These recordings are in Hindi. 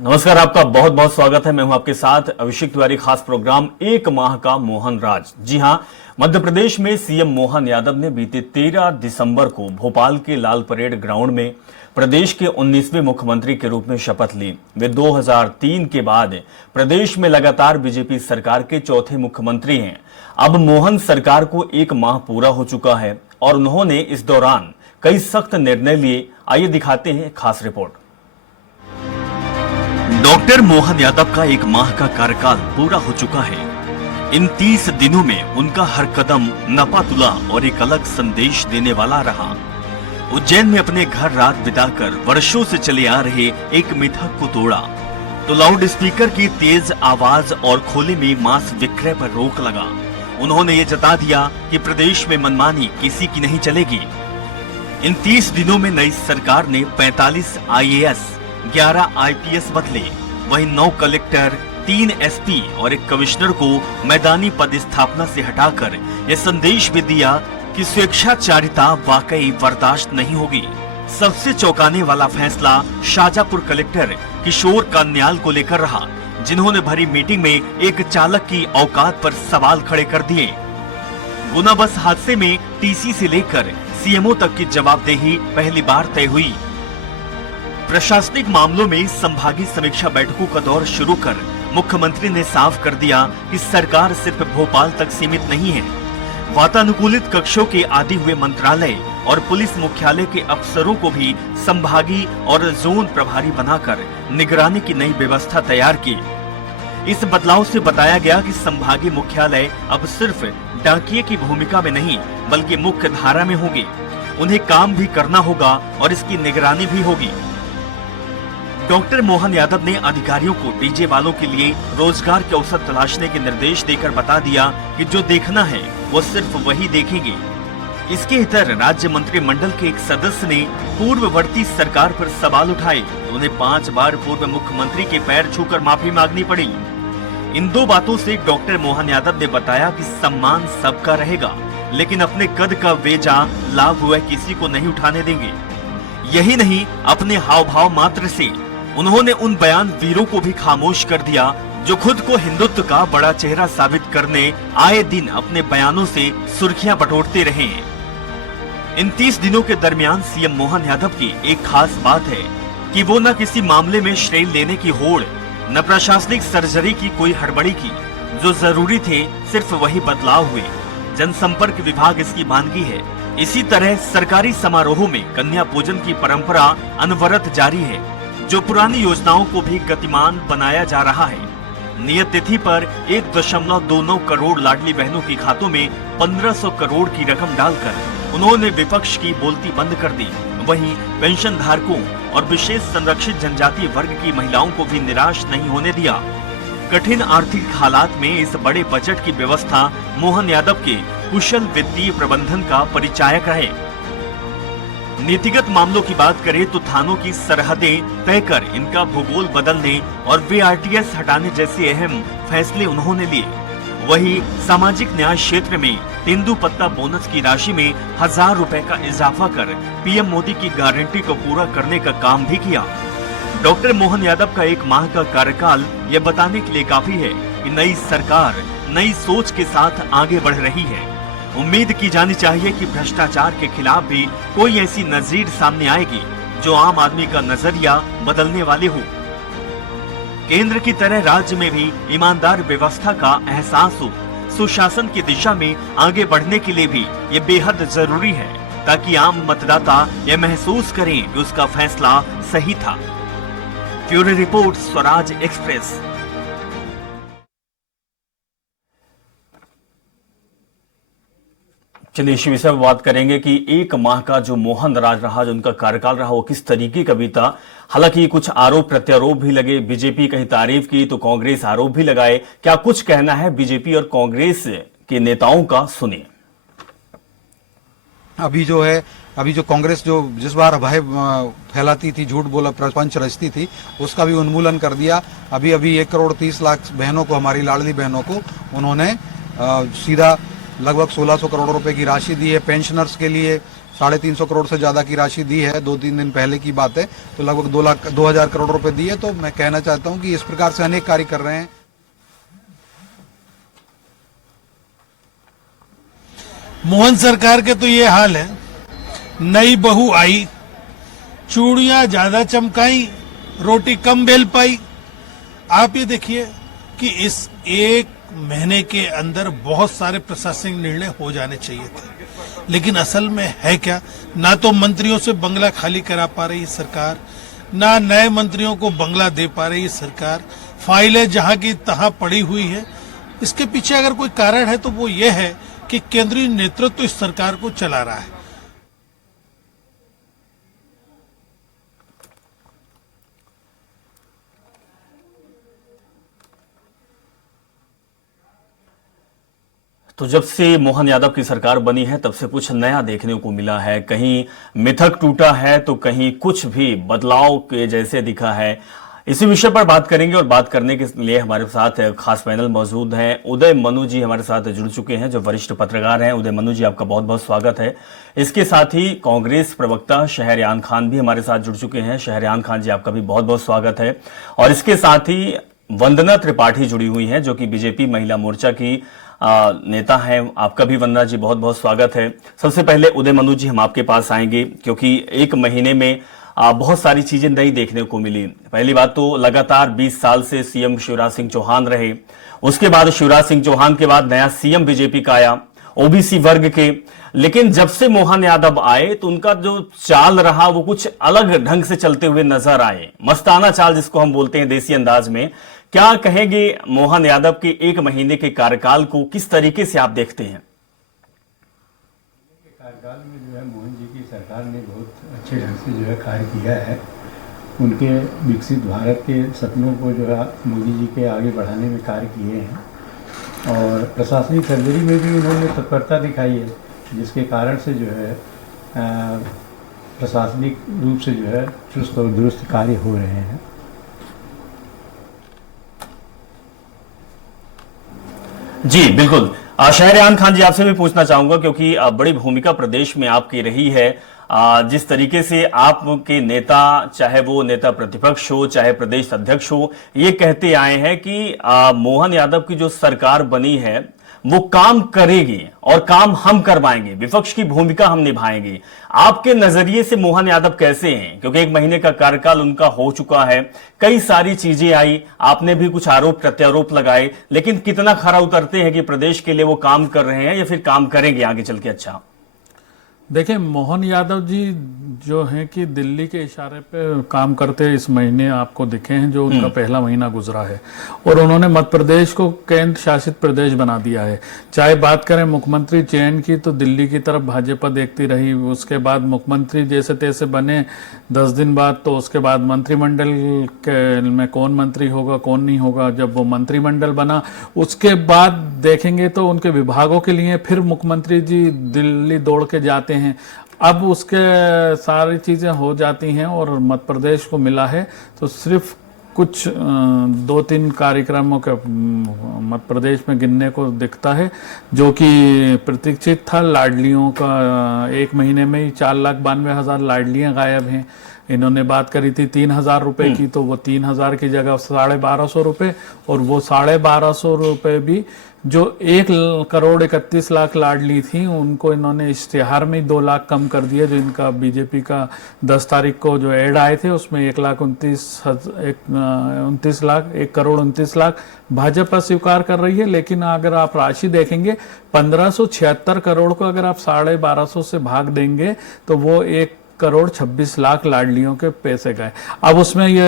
नमस्कार, आपका बहुत बहुत स्वागत है। मैं हूं आपके साथ अभिषेक तिवारी। खास प्रोग्राम एक माह का मोहन राज। जी हां, मध्य प्रदेश में सीएम मोहन यादव ने बीते 13 दिसंबर को भोपाल के लाल परेड ग्राउंड में प्रदेश के 19वें मुख्यमंत्री के रूप में शपथ ली। वे 2003 के बाद प्रदेश में लगातार बीजेपी सरकार के चौथे मुख्यमंत्री हैं। अब मोहन सरकार को एक माह पूरा हो चुका है और उन्होंने इस दौरान कई सख्त निर्णय लिए। आइए दिखाते हैं खास रिपोर्ट। डॉक्टर मोहन यादव का एक माह का कार्यकाल पूरा हो चुका है। इन 30 दिनों में उनका हर कदम नपातुला और एक अलग संदेश देने वाला रहा। उज्जैन में अपने घर रात बिताकर वर्षों से चले आ रहे एक मिथक को तोड़ा तो लाउड स्पीकर की तेज आवाज और खोले में मांस विक्रय पर रोक लगा। उन्होंने ये जता दिया कि प्रदेश में मनमानी किसी की नहीं चलेगी। इन 30 दिनों में नई सरकार ने 45 IAS, 11 IPS बदले, वहीं 9 कलेक्टर, 3 SP और 1 कमिश्नर को मैदानी पदस्थापना से हटाकर यह संदेश भी दिया कि स्वेच्छाचारिता वाकई बर्दाश्त नहीं होगी। सबसे चौंकाने वाला फैसला शाजापुर कलेक्टर किशोर कान्याल को लेकर रहा, जिन्होंने भरी मीटिंग में एक चालक की औकात पर सवाल खड़े कर दिए। गुना बस हादसे में TC से लेकर CMO तक की जवाबदेही पहली बार तय हुई। प्रशासनिक मामलों में संभागीय समीक्षा बैठकों का दौर शुरू कर मुख्यमंत्री ने साफ कर दिया कि सरकार सिर्फ भोपाल तक सीमित नहीं है। वातानुकूलित कक्षों के आदि हुए मंत्रालय और पुलिस मुख्यालय के अफसरों को भी संभागीय और जोन प्रभारी बनाकर निगरानी की नई व्यवस्था तैयार की। इस बदलाव से बताया गया कि संभागीय मुख्यालय अब सिर्फ डाकिये की भूमिका में नहीं बल्कि मुख्य धारा में होंगे। उन्हें काम भी करना होगा और इसकी निगरानी भी होगी। डॉक्टर मोहन यादव ने अधिकारियों को डीजे वालों के लिए रोजगार के अवसर तलाशने के निर्देश देकर बता दिया कि जो देखना है वो सिर्फ वही देखेंगे। इसके इतर राज्य मंत्रिमंडल के एक सदस्य ने पूर्ववर्ती सरकार पर सवाल उठाए। उन्हें 5 बार पूर्व मुख्यमंत्री के पैर छूकर माफी मांगनी पड़ी। इन 2 बातों से डॉक्टर मोहन यादव ने बताया कि सम्मान सबका रहेगा, लेकिन अपने कद का वेजा लाभ वह किसी को नहीं उठाने देंगे। यही नहीं, अपने हाव भाव मात्र से उन्होंने उन बयान वीरों को भी खामोश कर दिया जो खुद को हिंदुत्व का बड़ा चेहरा साबित करने आए दिन अपने बयानों से सुर्खियां बटोरते रहे हैं। इन 30 दिनों के दरमियान सीएम मोहन यादव की एक खास बात है कि वो न किसी मामले में श्रेय लेने की होड़, न प्रशासनिक सर्जरी की कोई हड़बड़ी की। जो जरूरी थे सिर्फ वही बदलाव हुए। जनसंपर्क विभाग इसकी मानगी है। इसी तरह सरकारी समारोहों में कन्या पूजन की परंपरा अनवरत जारी है, जो पुरानी योजनाओं को भी गतिमान बनाया जा रहा है। नियत तिथि पर 1.29 करोड़ लाडली बहनों के खातों में 1500 करोड़ की रकम डालकर उन्होंने विपक्ष की बोलती बंद कर दी। वहीं पेंशन धारकों और विशेष संरक्षित जनजाति वर्ग की महिलाओं को भी निराश नहीं होने दिया। कठिन आर्थिक हालात में इस बड़े बजट की व्यवस्था मोहन यादव के कुशल वित्तीय प्रबंधन का परिचायक रहे। नीतिगत मामलों की बात करें तो थानों की सरहदें तय कर इनका भूगोल बदलने और VRTS हटाने जैसे अहम फैसले उन्होंने लिए। वही सामाजिक न्याय क्षेत्र में तेंदुपत्ता बोनस की राशि में 1000 रुपए का इजाफा कर PM मोदी की गारंटी को पूरा करने का काम भी किया। डॉक्टर मोहन यादव का एक माह का कार्यकाल यह बताने के लिए काफी है कि नई सरकार नई सोच के साथ आगे बढ़ रही है। उम्मीद की जानी चाहिए कि भ्रष्टाचार के खिलाफ भी कोई ऐसी नजीर सामने आएगी जो आम आदमी का नजरिया बदलने वाली हो। केंद्र की तरह राज्य में भी ईमानदार व्यवस्था का एहसास हो। सुशासन की दिशा में आगे बढ़ने के लिए भी ये बेहद जरूरी है, ताकि आम मतदाता यह महसूस करें कि उसका फैसला सही था। Bureau report, Swaraj express. चलिए इसी विषय पर बात करेंगे कि एक माह का जो मोहन राज रहा, जो उनका कार्यकाल रहा, वो किस तरीके का बीता। हालांकि कुछ आरोप प्रत्यारोप भी लगे। बीजेपी कहीं तारीफ की तो कांग्रेस आरोप भी लगाए। क्या कुछ कहना है बीजेपी और कांग्रेस के नेताओं का, सुनिए। अभी जो कांग्रेस जो जिस बार भय फैलाती थी, झूठ बोला, प्रपंच रचती थी, उसका भी उन्मूलन कर दिया। अभी 1 करोड़ 30 लाख बहनों को, हमारी लाडली बहनों को उन्होंने सीधा लगभग 1600 करोड़ रुपए की राशि दी है। पेंशनर्स के लिए 350 करोड़ से ज्यादा की राशि दी है। 2-3 दिन पहले की बात है, तो लगभग 2,00,000 करोड़ रुपए दिए। तो मैं कहना चाहता हूं कि इस प्रकार से अनेक कार्य कर रहे हैं। मोहन सरकार के तो ये हाल है, नई बहू आई, चूड़ियां ज्यादा चमकाई, रोटी कम बेल पाई। आप ये देखिए कि इस एक महीने के अंदर बहुत सारे प्रशासनिक निर्णय हो जाने चाहिए थे, लेकिन असल में है क्या, ना तो मंत्रियों से बंगला खाली करा पा रही सरकार, ना नए मंत्रियों को बंगला दे पा रही सरकार, फाइलें जहां की तहां पड़ी हुई है। इसके पीछे अगर कोई कारण है तो वो ये है कि केंद्रीय नेतृत्व इस सरकार को चला रहा है। तो जब से मोहन यादव की सरकार बनी है तब से कुछ नया देखने को मिला है। कहीं मिथक टूटा है तो कहीं कुछ भी बदलाव के जैसे दिखा है। इसी विषय पर बात करेंगे और बात करने के लिए हमारे साथ खास पैनल मौजूद हैं। उदय मनु जी हमारे साथ जुड़ चुके हैं, जो वरिष्ठ पत्रकार हैं। उदय मनु जी, आपका बहुत बहुत स्वागत है। इसके साथ ही कांग्रेस प्रवक्ता शहरयार खान भी हमारे साथ जुड़ चुके हैं। शहरयार खान जी, आपका भी बहुत बहुत स्वागत है। और इसके साथ ही वंदना त्रिपाठी जुड़ी हुई हैं, जो कि बीजेपी महिला मोर्चा की नेता हैं। आपका भी वंदना जी बहुत बहुत स्वागत है। सबसे पहले उदय मनु जी, हम आपके पास आएंगे क्योंकि एक महीने में बहुत सारी चीजें नई देखने को मिली। पहली बात तो लगातार 20 साल से सीएम शिवराज सिंह चौहान रहे। उसके बाद शिवराज सिंह चौहान के बाद नया सीएम बीजेपी का आया, ओबीसी वर्ग के। लेकिन जब से मोहन यादव आए तो उनका जो चाल रहा वो कुछ अलग ढंग से चलते हुए नजर आए। मस्ताना चाल जिसको हम बोलते हैं देसी अंदाज में। क्या कहेंगे मोहन यादव के एक महीने के कार्यकाल को, किस तरीके से आप देखते हैं? कार्यकाल में जो है मोहन जी की सरकार ने बहुत अच्छे ढंग से जो है कार्य किया है। उनके विकसित भारत के सपनों को जो है मोदी जी के आगे बढ़ाने में कार्य किए हैं और प्रशासनिक सर्जरी में भी उन्होंने तत्परता दिखाई है, जिसके कारण से जो है प्रशासनिक रूप से जो है चुस्त और दुरुस्त कार्य हो रहे हैं। जी बिल्कुल। शहरयार खान जी, आपसे भी पूछना चाहूंगा क्योंकि बड़ी भूमिका प्रदेश में आपकी रही है। जिस तरीके से आपके नेता, चाहे वो नेता प्रतिपक्ष हो चाहे प्रदेश अध्यक्ष हो, ये कहते आए हैं कि मोहन यादव की जो सरकार बनी है वो काम करेगी और काम हम करवाएंगे, विपक्ष की भूमिका हम निभाएंगे। आपके नजरिए से मोहन यादव कैसे हैं? क्योंकि एक महीने का कार्यकाल उनका हो चुका है, कई सारी चीजें आई, आपने भी कुछ आरोप प्रत्यारोप लगाए, लेकिन कितना खरा उतरते हैं कि प्रदेश के लिए वो काम कर रहे हैं या फिर काम करेंगे आगे चल के? अच्छा देखिए, मोहन यादव जी जो हैं कि दिल्ली के इशारे पे काम करते इस महीने आपको दिखे हैं, जो उनका पहला महीना गुजरा है, और उन्होंने मध्य प्रदेश को केंद्र शासित प्रदेश बना दिया है। चाहे बात करें मुख्यमंत्री चयन की, तो दिल्ली की तरफ भाजपा देखती रही। उसके बाद मुख्यमंत्री जैसे तैसे बने 10 दिन बाद, तो उसके बाद मंत्रिमंडल में कौन मंत्री होगा कौन नहीं होगा, जब वो मंत्रिमंडल बना उसके बाद देखेंगे तो उनके विभागों के लिए फिर मुख्यमंत्री जी दिल्ली दौड़ के जाते हैं। अब उसके सारी चीजें हो जाती हैं और मध्य प्रदेश को मिला है तो सिर्फ कुछ 2-3 कार्यक्रमों के मध्य प्रदेश में गिनने को दिखता है, जो कि प्रतीक्षित था। लाडलियों का एक महीने में ही 4,92,000 लाडलियां गायब हैं। इन्होंने बात करी थी 3,000 रुपए की, तो वो 3,000 की जगह 1,250 रुपए, और वो 1,250 रुपए भी जो 1,31,00,000 लाडली थी उनको इन्होंने इश्तिहार में 2 लाख कम कर दिया। जो इनका बीजेपी का 10 तारीख को जो ऐड आए थे उसमें 1,29,00,000 भाजपा स्वीकार कर रही है। लेकिन अगर आप राशि देखेंगे 1,576 करोड़ को अगर आप 1,250 से भाग देंगे तो वो 1,26,00,000 लाडलियों के पैसे गए। अब उसमें ये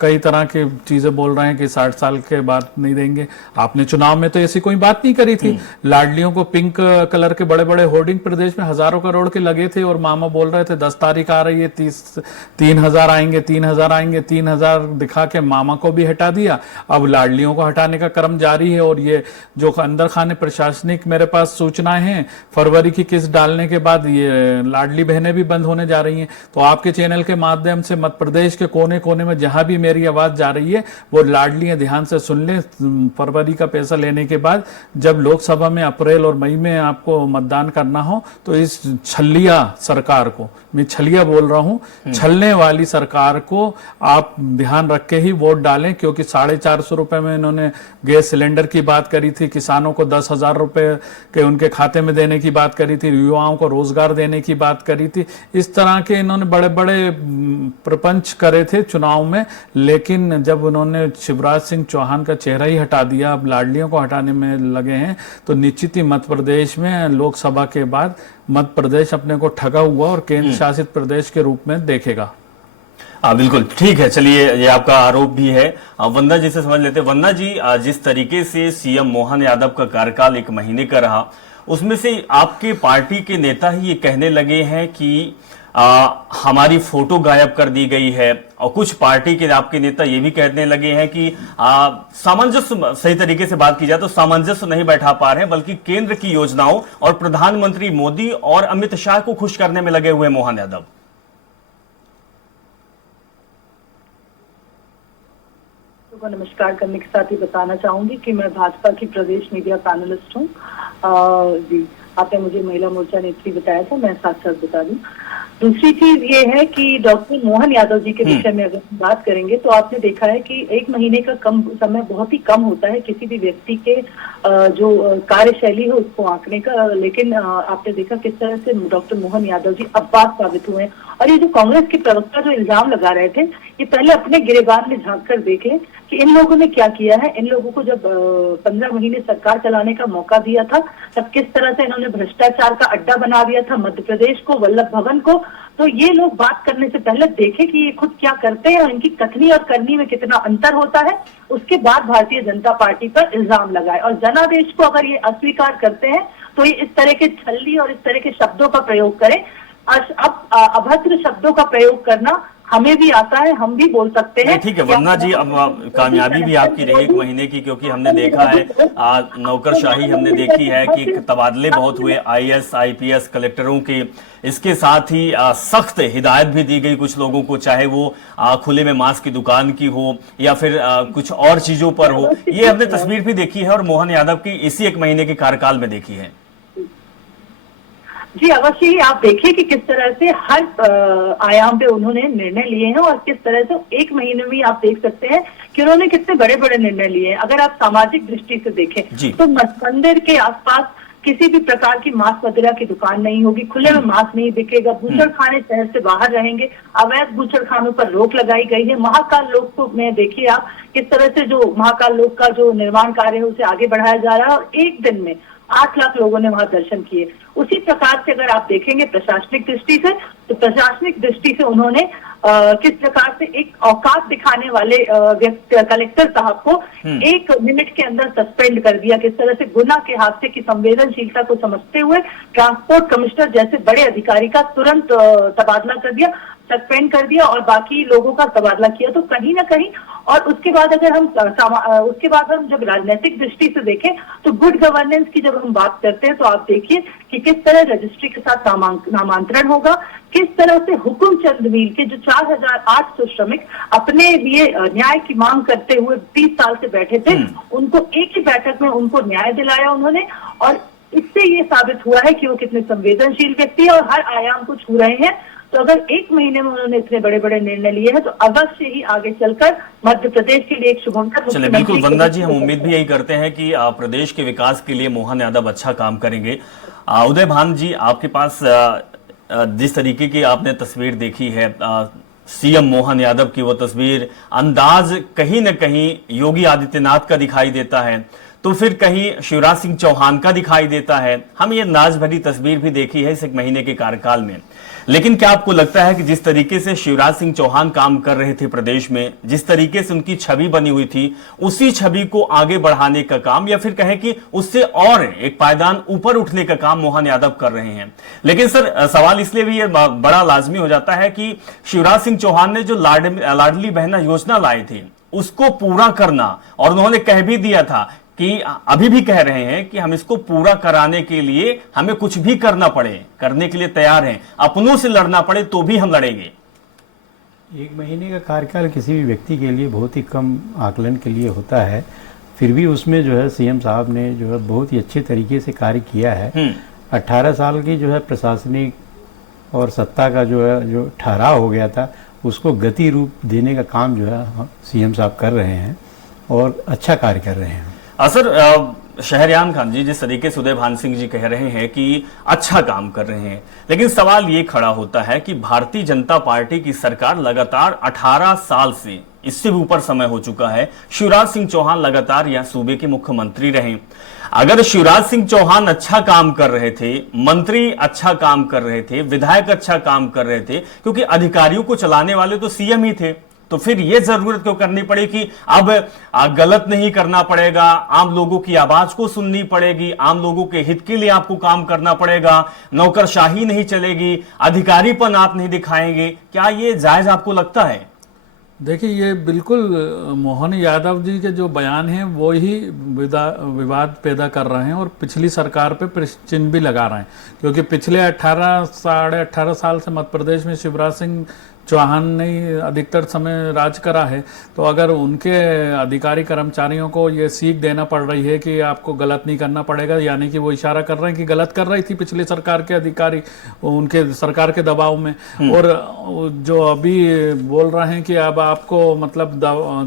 कई तरह की चीजें बोल रहे हैं कि 60 साल के बाद नहीं देंगे। आपने चुनाव में तो ऐसी कोई बात नहीं करी थी। लाडलियों को पिंक कलर के बड़े बड़े होर्डिंग प्रदेश में हजारों करोड़ के लगे थे, और मामा बोल रहे थे 10 तारीख आ रही है, 3,000 आएंगे, 3,000 आएंगे, 3,000 दिखा के मामा को भी हटा दिया। अब लाडलियों को हटाने का क्रम जारी है। और ये जो अंदर खाने प्रशासनिक मेरे पास सूचनाएं हैं, फरवरी की किस्त डालने के बाद ये लाडली बहनें भी बंद होने जा जा रही हैं। तो आपके चैनल के माध्यम से मध्य प्रदेश के कोने कोने में जहां भी मेरी आवाज जा रही है वो लाडली हैं, ध्यान से सुन लें। फरवरी का पैसा लेने के बाद जब लोकसभा में अप्रैल और मई में आपको मतदान करना हो तो इस छलिया सरकार को, मैं छलिया बोल रहा हूं, छलने वाली सरकार को आप ध्यान रख के ही वोट डालें, क्योंकि 450 रुपए में इन्होंने गैस सिलेंडर की बात करी थी, किसानों को 10,000 रुपए के उनके खाते में देने की बात करी थी, युवाओं को रोजगार देने की बात करी थी। इस तरह के इन्होंने बड़े बड़े प्रपंच करे थे चुनाव में, लेकिन जब उन्होंने शिवराज सिंह चौहान का चेहरा ही हटा दिया, अब लाडलियों को हटाने में लगे हैं, तो निश्चित ही मध्य प्रदेश में लोकसभा के बाद मध्य प्रदेश अपने को ठगा हुआ और केंद्र शासित प्रदेश के रूप में देखेगा। बिल्कुल ठीक है। चलिए, ये आपका आरोप भी है। वंदना जी से समझ लेते हैं। वंदना जी, जिस तरीके से सीएम मोहन यादव का कार्यकाल 1 महीने का रहा, उसमें से आपके पार्टी के नेता ही ये कहने लगे हैं कि हमारी फोटो गायब कर दी गई है, और कुछ पार्टी के आपके नेता ये भी कहने लगे हैं कि सामंजस्य, सही तरीके से बात की जाए तो सामंजस्य नहीं बैठा पा रहे हैं, बल्कि केंद्र की योजनाओं और प्रधानमंत्री मोदी और अमित शाह को खुश करने में लगे हुए मोहन यादव। को नमस्कार करने के साथ ही बताना चाहूंगी कि मैं भाजपा की प्रदेश मीडिया पैनलिस्ट हूँ। जी, आपने मुझे महिला मोर्चा नेत्री बताया था, मैं साथ साथ बता दूं। दूसरी चीज ये है कि डॉक्टर मोहन यादव जी के विषय में अगर हम बात करेंगे तो आपने देखा है कि 1 महीने का कम समय बहुत ही कम होता है किसी भी व्यक्ति के जो कार्यशैली है उसको आंकने का, लेकिन आपने देखा किस तरह से डॉक्टर मोहन यादव जी अपवाद साबित हुए हैं। और ये जो कांग्रेस के प्रवक्ता जो इल्जाम लगा रहे थे, ये पहले अपने गिरेबान में झांक कर देखें कि इन लोगों ने क्या किया है। इन लोगों को जब 15 महीने सरकार चलाने का मौका दिया था, तब किस तरह से इन्होंने भ्रष्टाचार का अड्डा बना दिया था मध्य प्रदेश को, वल्लभ भवन को। तो ये लोग बात करने से पहले देखें कि ये खुद क्या करते हैं और इनकी कथनी और करनी में कितना अंतर होता है, उसके बाद भारतीय जनता पार्टी पर इल्जाम लगाए। और जनादेश को अगर ये अस्वीकार करते हैं तो ये इस तरह के छल्ली और इस तरह के शब्दों का प्रयोग करें। अब अभद्र शब्दों का प्रयोग करना हमें भी आता है, हम भी बोल सकते हैं। ठीक है वंदना जी, अब कामयाबी भी आपकी रही 1 महीने की, क्योंकि हमने देखा है नौकरशाही हमने देखी है कि तबादले बहुत हुए IAS IPS कलेक्टरों के। इसके साथ ही सख्त हिदायत भी दी गई कुछ लोगों को, चाहे वो खुले में मांस की दुकान की हो या फिर कुछ और चीजों पर हो। ये हमने तस्वीर भी देखी है और मोहन यादव की इसी 1 महीने के कार्यकाल में देखी है। जी अवश्य ही, आप देखिए कि किस तरह से हर आयाम पे उन्होंने निर्णय लिए हैं और किस तरह से 1 महीने में आप देख सकते हैं कि उन्होंने कितने बड़े बड़े निर्णय लिए हैं। अगर आप सामाजिक दृष्टि से देखें तो मंदिर के आसपास किसी भी प्रकार की मांस मदिरा की दुकान नहीं होगी, खुले में मांस नहीं बिकेगा, बूचड़ खाने शहर से बाहर रहेंगे, अवैध बूचड़ खानों पर रोक लगाई गई है। महाकाल लोक को में देखिए आप किस तरह से जो महाकाल लोक का जो निर्माण कार्य है उसे आगे बढ़ाया जा रहा है और 1 दिन में 8 लाख लोगों ने वहां दर्शन किए। उसी प्रकार से अगर आप देखेंगे प्रशासनिक दृष्टि से, तो प्रशासनिक दृष्टि से उन्होंने किस प्रकार से एक औकात दिखाने वाले कलेक्टर साहब को 1 मिनट के अंदर सस्पेंड कर दिया। किस तरह से गुना के हादसे की संवेदनशीलता को समझते हुए ट्रांसपोर्ट कमिश्नर जैसे बड़े अधिकारी का तुरंत तबादला कर दिया, सस्पेंड कर दिया और बाकी लोगों का तबादला किया। तो कहीं ना कहीं, और उसके बाद अगर हम जब राजनीतिक दृष्टि से देखें तो गुड गवर्नेंस की जब हम बात करते हैं तो आप देखिए कि किस तरह रजिस्ट्री के साथ नामांतरण होगा, किस तरह से हुकुमचंद मील के जो 4,800 श्रमिक अपने लिए न्याय की मांग करते हुए 20 साल से बैठे थे, उनको एक ही बैठक में उनको न्याय दिलाया उन्होंने। और इससे ये साबित हुआ है कि वो कितने संवेदनशील व्यक्ति है और हर आयाम को छू रहे हैं। तो अगर 1 महीने में उन्होंने इतने बड़े बड़े निर्णय लिए हैं तो अवश्य ही आगे चलकर मध्य प्रदेश के लिए एक शुभंकर। चलिए बिल्कुल वंदना जी, हम उम्मीद भी यही करते हैं कि प्रदेश के विकास के लिए मोहन यादव अच्छा काम करेंगे। उदय भान जी, आपके पास जिस तरीके की आपने तस्वीर देखी है सीएम मोहन यादव की, वो तस्वीर अंदाज कहीं न कहीं योगी आदित्यनाथ का दिखाई देता है, तो फिर कहीं शिवराज सिंह चौहान का दिखाई देता है। हम ये नाज भरी तस्वीर भी देखी है इस 1 महीने के कार्यकाल में। लेकिन क्या आपको लगता है कि जिस तरीके से शिवराज सिंह चौहान काम कर रहे थे प्रदेश में, जिस तरीके से उनकी छवि बनी हुई थी, उसी छवि को आगे बढ़ाने का काम, या फिर कहें कि उससे और एक पायदान ऊपर उठने का काम मोहन यादव कर रहे हैं? लेकिन सर, सवाल इसलिए भी ये बड़ा लाजमी हो जाता है कि शिवराज सिंह चौहान ने जो लाडली बहना योजना लाई थी उसको पूरा करना, और उन्होंने कह भी दिया था कि अभी भी कह रहे हैं कि हम इसको पूरा कराने के लिए हमें कुछ भी करना पड़े, करने के लिए तैयार हैं, अपनों से लड़ना पड़े तो भी हम लड़ेंगे। 1 महीने का कार्यकाल किसी भी व्यक्ति के लिए बहुत ही कम आकलन के लिए होता है, फिर भी उसमें जो है सीएम साहब ने जो है बहुत ही अच्छे तरीके से कार्य किया है। 18 साल की जो है प्रशासनिक और सत्ता का जो है जो ठहराव हो गया था उसको गति रूप देने का काम जो है सीएम साहब कर रहे हैं और अच्छा कार्य कर रहे हैं। सर, शहरयार खान जी, जिस तरीके से उदय भान सिंह जी कह रहे हैं कि अच्छा काम कर रहे हैं, लेकिन सवाल ये खड़ा होता है कि भारतीय जनता पार्टी की सरकार लगातार 18 साल से, इससे भी ऊपर समय हो चुका है, शिवराज सिंह चौहान लगातार यह सूबे के मुख्यमंत्री रहे। अगर शिवराज सिंह चौहान अच्छा काम कर रहे थे, मंत्री अच्छा काम कर रहे थे, विधायक अच्छा काम कर रहे थे, क्योंकि अधिकारियों को चलाने वाले तो सीएम ही थे, तो फिर यह जरूरत क्यों करनी पड़ी कि अब गलत नहीं करना पड़ेगा, आम लोगों की आवाज को सुननी पड़ेगी, आम लोगों के हित के लिए आपको काम करना पड़ेगा, नौकरशाही नहीं चलेगी, अधिकारीपन आप नहीं दिखाएंगे, क्या ये जायज आपको लगता है? देखिए, ये बिल्कुल मोहन यादव जी के जो बयान हैं वो ही विवाद पैदा कर रहे हैं और पिछली सरकार पे प्रश्न चिन्ह भी लगा रहे हैं, क्योंकि पिछले 18 साढ़े 18 साल से मध्य प्रदेश में शिवराज सिंह चौहान ने अधिकतर समय राज करा है। तो अगर उनके अधिकारी कर्मचारियों को ये सीख देना पड़ रही है कि आपको गलत नहीं करना पड़ेगा, यानी कि वो इशारा कर रहे हैं कि गलत कर रही थी पिछली सरकार के अधिकारी उनके सरकार के दबाव में, और जो अभी बोल रहे हैं कि अब आपको मतलब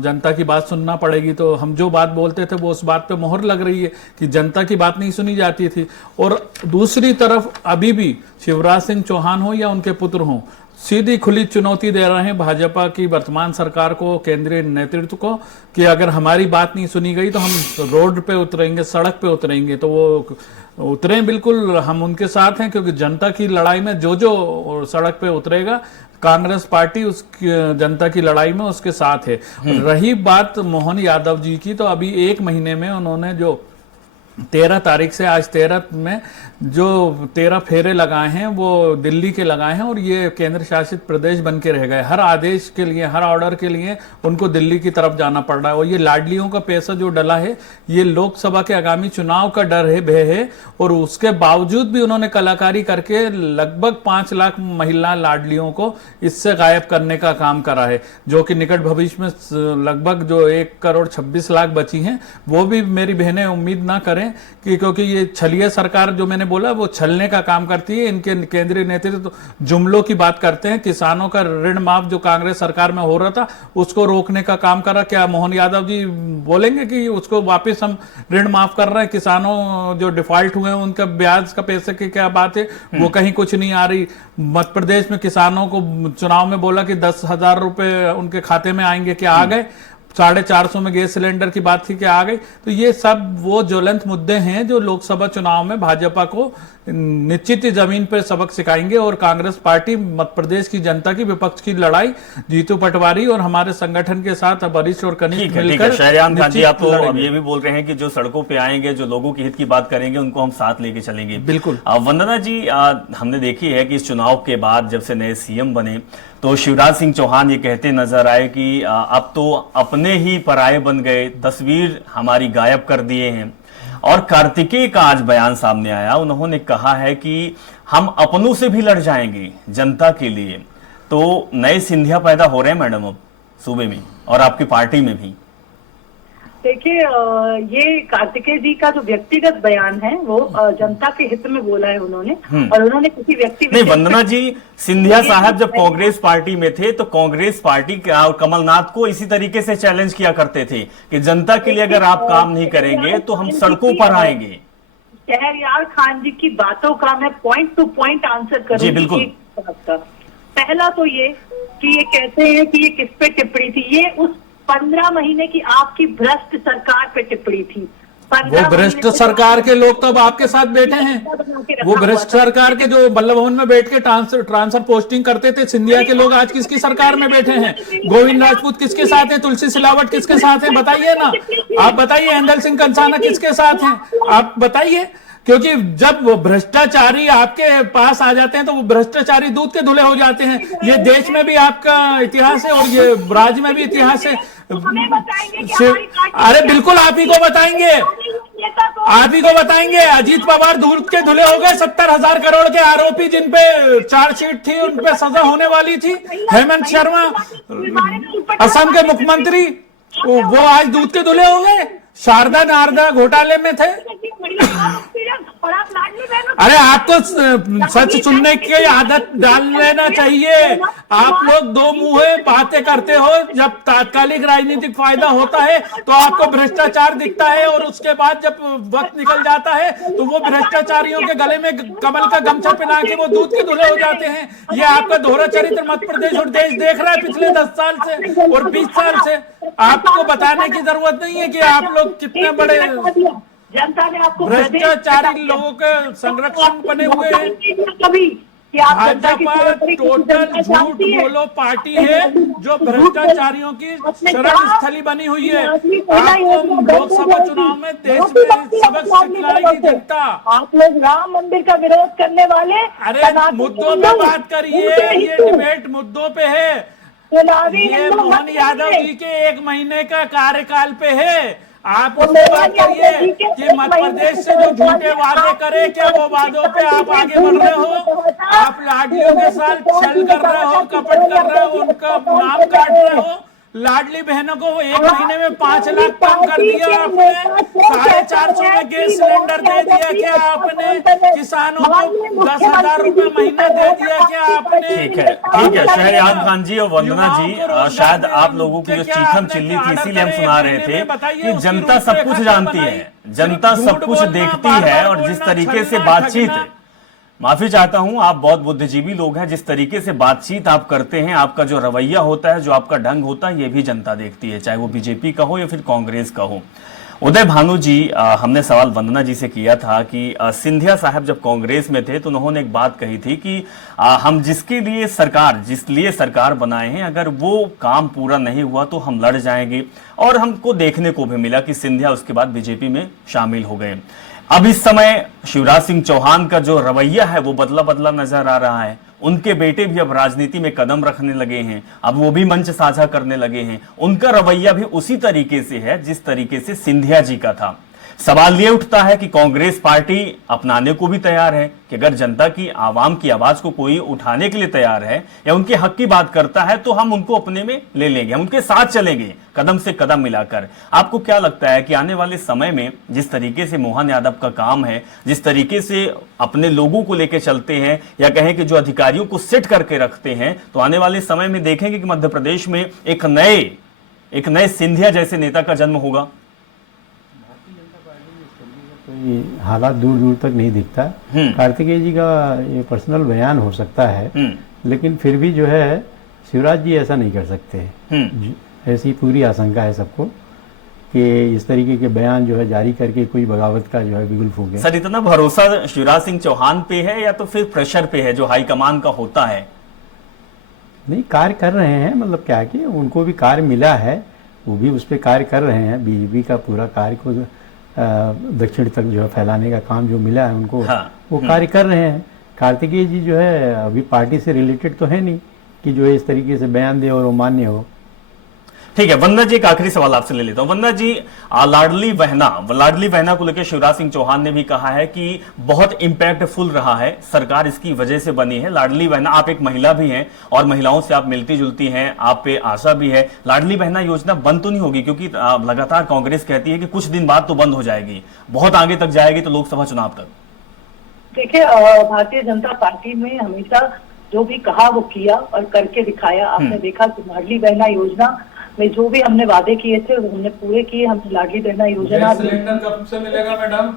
जनता की बात सुनना पड़ेगी, तो हम जो बात बोलते थे वो उस बात पे मोहर लग रही है कि जनता की बात नहीं सुनी जाती थी। और दूसरी तरफ अभी भी शिवराज सिंह चौहान हो या उनके पुत्र हो, सीधी खुली चुनौती दे रहे हैं भाजपा की वर्तमान सरकार को, केंद्रीय नेतृत्व को, कि अगर हमारी बात नहीं सुनी गई तो हम रोड पे उतरेंगे, सड़क पे उतरेंगे। तो वो उतरे, बिल्कुल हम उनके साथ हैं, क्योंकि जनता की लड़ाई में जो जो सड़क पे उतरेगा कांग्रेस पार्टी उस जनता की लड़ाई में उसके साथ है। रही बात मोहन यादव जी की, तो अभी 1 महीने में उन्होंने जो 13 तारीख से आज 13 में जो 13 फेरे लगाए हैं वो दिल्ली के लगाए हैं, और ये केंद्र शासित प्रदेश बन के रह गए। हर आदेश के लिए, हर ऑर्डर के लिए उनको दिल्ली की तरफ जाना पड़ रहा है। और ये लाडलियों का पैसा जो डला है, ये लोकसभा के आगामी चुनाव का डर है, भय है, और उसके बावजूद भी उन्होंने कलाकारी करके लगभग 5 लाख महिला लाडलियों को इससे गायब करने का काम करा है, जो कि निकट भविष्य में लगभग जो 1 करोड़ 26 लाख बची हैं, वो भी मेरी बहनें उम्मीद ना करें कि, क्योंकि ये छलिया सरकार जो मैंने बोला वो छलने का काम करती है। इनके केंद्रीय नेतृत्व जुमलों की बात करते हैं। किसानों का ऋण माफ जो कांग्रेस सरकार में हो रहा था उसको रोकने का काम करा। क्या मोहन यादव जी बोलेंगे कि उसको वापस हम ऋण माफ कर रहे हैं? किसानों जो डिफॉल्ट हुए हैं उनका ब्याज का पैसे की क्या बात है, वो कहीं कुछ नहीं आ रही। मध्य प्रदेश में किसानों को चुनाव में बोला कि 10,000 रुपए उनके खाते में आएंगे, क्या आ गए? 450 में गैस सिलेंडर की बात थी, क्या आ गई? तो ये सब वो ज्वलंत मुद्दे हैं जो लोकसभा चुनाव में भाजपा को निश्चित ही जमीन पर सबक सिखाएंगे। और कांग्रेस पार्टी मध्य प्रदेश की जनता की विपक्ष की लड़ाई जीतू पटवारी और हमारे संगठन के साथ वरिष्ठ और कनिष्ठ मिलकर। शहरयार खान जी, आप तो अब ये भी बोल रहे हैं कि जो सड़कों पे आएंगे, जो लोगों के हित की बात करेंगे, उनको हम साथ लेके चलेंगे। बिल्कुल। वंदना जी, हमने देखी है कि इस चुनाव के बाद जब से नए सीएम बने तो शिवराज सिंह चौहान ये कहते नजर आए कि अब तो अपने ही पराये बन गए, तस्वीर हमारी गायब कर दिए हैं। और कार्तिकेय का आज बयान सामने आया, उन्होंने कहा है कि हम अपनों से भी लड़ जाएंगे जनता के लिए। तो नए सिंधिया पैदा हो रहे हैं मैडम अब सूबे में और आपकी पार्टी में भी। देखिए, ये कार्तिकेय जी का जो व्यक्तिगत बयान है वो जनता के हित में बोला है उन्होंने, और उन्होंने किसी व्यक्ति नहीं, वंदना जी, सिंधिया साहब जब कांग्रेस पार्टी में थे तो कांग्रेस पार्टी और कमलनाथ को इसी तरीके से चैलेंज किया करते थे कि जनता के लिए अगर आप काम नहीं करेंगे तो हम सड़कों पर आएंगे। शहरयार खान जी की बातों का मैं पॉइंट टू पॉइंट आंसर करूंगी। जी बिल्कुल। पहला तो ये कि ये कहते हैं कि ये किस पे टिप्पणी थी, ये उस 15 महीने की आपकी भ्रष्ट सरकार पे टिप्पणी थी। वो भ्रष्ट सरकार के लोग तो अब आपके साथ बैठे हैं। वो भ्रष्ट सरकार के जो बल्लभ भवन में बैठ के ट्रांसफर पोस्टिंग करते थे, सिंधिया के लोग आज किसकी सरकार में बैठे हैं? गोविंद राजपूत किसके साथ है? तुलसी सिलावट किसके साथ है? बताइए ना, आप बताइए। एंदल सिंह कंसाना किसके साथ हैं? आप बताइए। क्योंकि जब वो भ्रष्टाचारी आपके पास आ जाते हैं तो वो भ्रष्टाचारी दूध के धुले हो जाते हैं। ये देश में भी आपका इतिहास है और ये राज्य में भी इतिहास है। हमें बताएंगे कि सिर्फ- हमारी पार्टी अरे क्या- बिल्कुल आप ही को बताएंगे, नेता को आप ही को बताएंगे। अजीत पवार दूध के धुले हो गए, 70,000 करोड़ के आरोपी जिन पे चार्जशीट थी, उन पे सजा होने वाली थी। हेमंत शर्मा असम के मुख्यमंत्री, वो आज दूध के धुले हो गए, शारदा नारदा घोटाले में थे। और आप लाडली बहनों अरे आपको सच सुनने की आदत डाल लेना चाहिए। आप लोग दो मुंहे बातें करते हो, जब तात्कालिक राजनीतिक फायदा होता है तो आपको भ्रष्टाचार दिखता है, और उसके बाद जब वक्त निकल जाता है तो वो भ्रष्टाचारियों के गले में कमल का गमछा पहना के वो दूध के धुले हो जाते हैं। ये आपका दोहरा चरित्र मध्य प्रदेश और देश देख रहा है पिछले 10 साल से और 20 साल से। आपको बताने की जरूरत नहीं है कि आप लोग कितने बड़े जनता ने आपको भ्रष्टाचारी लोगों के संरक्षण बने हुए हैं। कभी कि आप जनता की भाजपा सेवा करें, किसी टोटल जनता झूठ जानती है। बोलो पार्टी है जो भ्रष्टाचारियों की शरण स्थली बनी हुई है। आपको लोकसभा चुनाव में देश में सबक सिखाएगी जनता। आप लोग राम मंदिर का विरोध करने वाले अरे मुद्दों पे बात करिए, ये डिबेट मुद्दों पे है। चुनावी ये हिंदू मोहन मत यादव करिए। जी के 1 महीने का कार्यकाल पे है। आप उससे बात करिए कि मध्य प्रदेश से जो झूठे वादे करे, क्या वो वादों पे आप आगे बढ़ रहे हो? आप लाडलियों के साथ छल कर रहे हो, कपट कर रहे हो, उनका नाम काट रहे हो। लाडली बहनों को 1 महीने में 5 लाख कम कर दिया आपने, 450 में गैस सिलेंडर दे दिया क्या आपने, किसानों को 10,000 रुपए महीना दे दिया क्या आपने? ठीक है शहरयार खान जी और वंदना जी, शायद आप लोगों की जो चीखम चिल्ली थी इसीलिए हम सुना रहे थे कि जनता सब कुछ जानती है, जनता सब कुछ देखती है, और जिस तरीके से बातचीत, माफी चाहता हूं, आप बहुत बुद्धिजीवी लोग हैं, जिस तरीके से बातचीत आप करते हैं, आपका जो रवैया होता है, जो आपका ढंग होता है, ये भी जनता देखती है, चाहे वो बीजेपी का हो या फिर कांग्रेस का हो। उदय भानु जी, हमने सवाल वंदना जी से किया था कि सिंधिया साहब जब कांग्रेस में थे तो उन्होंने एक बात कही थी कि हम जिस लिए सरकार बनाए हैं, अगर वो काम पूरा नहीं हुआ तो हम लड़ जाएंगे, और हमको देखने को भी मिला कि सिंधिया उसके बाद बीजेपी में शामिल हो गए। अब इस समय शिवराज सिंह चौहान का जो रवैया है वो बदला बदला नजर आ रहा है। उनके बेटे भी अब राजनीति में कदम रखने लगे हैं, अब वो भी मंच साझा करने लगे हैं। उनका रवैया भी उसी तरीके से है जिस तरीके से सिंधिया जी का था। सवाल ये उठता है कि कांग्रेस पार्टी अपनाने को भी तैयार है कि अगर जनता की, आवाम की आवाज को कोई उठाने के लिए तैयार है या उनके हक की बात करता है तो हम उनको अपने में ले लेंगे, हम उनके साथ चलेंगे कदम से कदम मिलाकर। आपको क्या लगता है कि आने वाले समय में जिस तरीके से मोहन यादव का काम है, जिस तरीके से अपने लोगों को लेकर चलते हैं, या कहें कि जो अधिकारियों को सेट करके रखते हैं, तो आने वाले समय में देखेंगे कि मध्य प्रदेश में एक नए सिंधिया जैसे नेता का जन्म होगा? कोई हालात दूर दूर तक नहीं दिखता। कार्तिकेय जी का ये पर्सनल बयान हो सकता है, लेकिन फिर भी जो है शिवराज जी ऐसा नहीं कर सकते। ऐसी पूरी आशंका है सबको कि इस तरीके के बयान जो है जारी करके कोई बगावत का जो है बिगुल फूके। सर, इतना भरोसा शिवराज सिंह चौहान पे है या तो फिर प्रेशर पे है जो हाईकमान का होता है? नहीं, कार्य कर रहे हैं, मतलब क्या कि उनको भी कार्य मिला है, वो भी उस पर कार्य कर रहे हैं। बीजेपी का पूरा कार्य को दक्षिण तक जो है फैलाने का काम जो मिला है उनको, वो कार्य कर रहे हैं। कार्तिकेय जी जो है अभी पार्टी से रिलेटेड तो है नहीं कि जो है इस तरीके से बयान दे और वो मान्य हो। ठीक है, वंदना जी, एक आखिरी सवाल आपसे ले लेता हूं। वंदना जी, लाडली बहना को लेकर शिवराज सिंह चौहान ने भी कहा है कि बहुत इंपैक्टफुल रहा है, सरकार इसकी वजह से बनी है। लाडली बहना, आप एक महिला भी हैं और महिलाओं से आप मिलती जुलती हैं, आप पे आशा भी है। लाडली बहना योजना बंद तो नहीं होगी? क्योंकि लगातार कांग्रेस कहती है कि कुछ दिन बाद तो बंद हो जाएगी, बहुत आगे तक जाएगी, तो लोकसभा चुनाव तक। देखिए, भारतीय जनता पार्टी में हमेशा जो भी कहा वो किया और करके दिखाया। आपने देखा कि लाडली बहना योजना में जो भी हमने वादे किए थे वो हमने पूरे किए। हम लाडली बहना योजना, सिलेंडर कब से मिलेगा मैडम?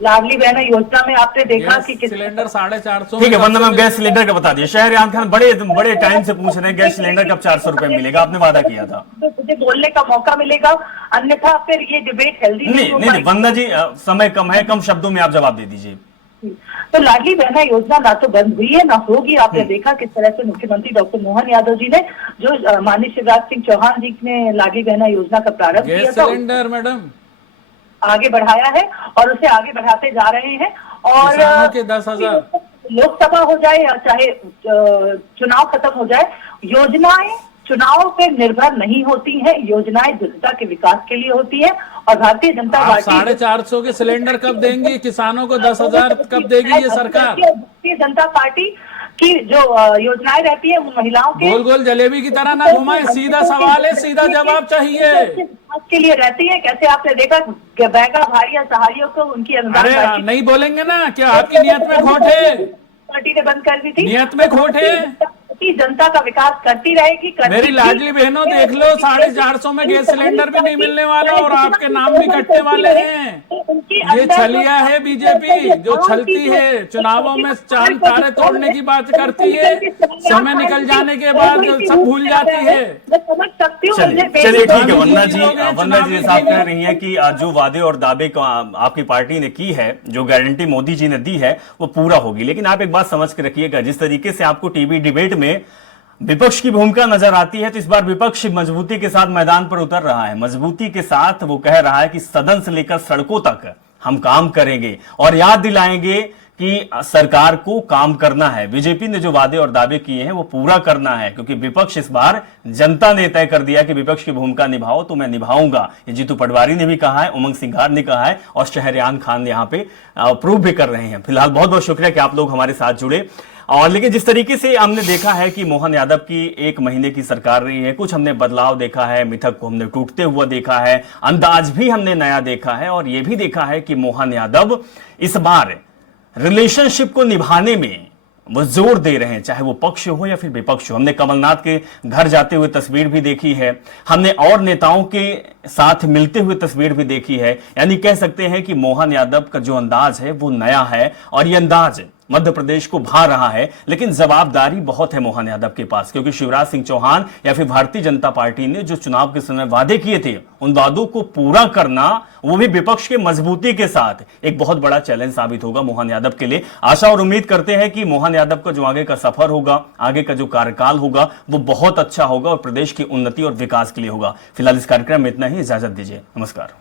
लाडली बहना योजना में आपने देखा कि सिलेंडर 450। ठीक है वंदना मैम, गैस सिलेंडर का बता दिए। शहरयार खान बड़े टाइम से पूछ रहे हैं गैस सिलेंडर कब 400 रुपए मिलेगा, आपने वादा किया था। मुझे बोलने का मौका मिलेगा, अन्यथा फिर ये डिबेट हेल्दी नहीं वंदना जी, समय कम है, कम शब्दों में आप जवाब दे दीजिए। तो लाडली बहना योजना ना तो बंद हुई है ना होगी। आपने देखा किस तरह से मुख्यमंत्री डॉक्टर मोहन यादव जी ने, जो माननीय शिवराज सिंह चौहान जी ने लाडली बहना योजना का प्रारंभ किया था, सिलेंडर मैडम आगे बढ़ाया है और उसे आगे बढ़ाते जा रहे हैं। और 10,000 लोकसभा हो जाए या चाहे चुनाव खत्म हो जाए, योजनाएं चुनाव पे निर्भर नहीं होती है, योजनाएं जनता के विकास के लिए होती है। और भारतीय जनता आप पार्टी 450 के सिलेंडर कब देंगी, किसानों को 10,000 कब देगी ये सरकार? भारतीय जनता पार्टी की जो योजनाएं रहती है वो महिलाओं के गोल गोल जलेबी की तरह ना घुमाए, सीधा सवाल है, सीधा जवाब चाहिए। के लिए रहती है। कैसे आपने देखा बैगा भारिया सहारियों को उनकी अनुदान अरे राशि नहीं बोलेंगे ना, क्या आपकी नियत में खोट है? पार्टी ने बंद कर दी थी। नियत में खोट है। जनता का विकास करती रहेगी। मेरी लाडली बहनों देख लो, 450 में गैस सिलेंडर भी नहीं मिलने वाला और आपके नाम भी कटने वाले हैं। ये छलिया है बीजेपी, जो छलती है, चुनावों में चाल तारे तोड़ने की बात करती है, समय निकल जाने के बाद सब भूल जाती है। समझ सकती हूँ। चलिए ठीक है। वंदना जी साहब कह रही हैं कि जो वादे और दावे को आपकी पार्टी ने की है, जो गारंटी मोदी जी ने दी है, वो पूरा होगी। लेकिन आप एक बात समझ के रखिएगा, जिस तरीके से आपको टीवी डिबेट में विपक्ष की भूमिका नजर आती है, तो इस बार विपक्ष मजबूती के साथ मैदान पर उतर रहा है। मजबूती के साथ वो कह रहा है कि सदन से लेकर सड़कों तक हम काम करेंगे और याद दिलाएंगे कि सरकार को काम करना है। बीजेपी ने जो वादे और दावे किए हैं वो पूरा करना है, क्योंकि विपक्ष इस बार जनता ने तय कर दिया कि विपक्ष की भूमिका निभाओ तो मैं निभाऊंगा। ये जीतू पटवारी ने भी कहा है, उमंग सिंघार ने कहा है और शहरयान खान यहाँ पे प्रूव भी कर रहे हैं। फिलहाल बहुत बहुत शुक्रिया कि आप लोग हमारे साथ जुड़े। और लेकिन जिस तरीके से हमने देखा है कि मोहन यादव की 1 महीने की सरकार रही है, कुछ हमने बदलाव देखा है, मिथक को हमने टूटते हुआ देखा है, अंदाज भी हमने नया देखा है और यह भी देखा है कि मोहन यादव इस बार रिलेशनशिप को निभाने में वो जोर दे रहे हैं, चाहे वो पक्ष हो या फिर विपक्ष हो। हमने कमलनाथ के घर जाते हुए तस्वीर भी देखी है, हमने और नेताओं के साथ मिलते हुए तस्वीर भी देखी है। यानी कह सकते हैं कि मोहन यादव का जो अंदाज है वो नया है और ये अंदाज मध्य प्रदेश को भा रहा है। लेकिन जवाबदारी बहुत है मोहन यादव के पास, क्योंकि शिवराज सिंह चौहान या फिर भारतीय जनता पार्टी ने जो चुनाव के समय वादे किए थे, उन वादों को पूरा करना, वो भी विपक्ष के मजबूती के साथ, एक बहुत बड़ा चैलेंज साबित होगा मोहन यादव के लिए। आशा और उम्मीद करते हैं कि मोहन यादव का जो आगे का सफर होगा, आगे का जो कार्यकाल होगा, वो बहुत अच्छा होगा और प्रदेश की उन्नति और विकास के लिए होगा। फिलहाल इस कार्यक्रम में इतना ही, इजाजत दीजिए, नमस्कार।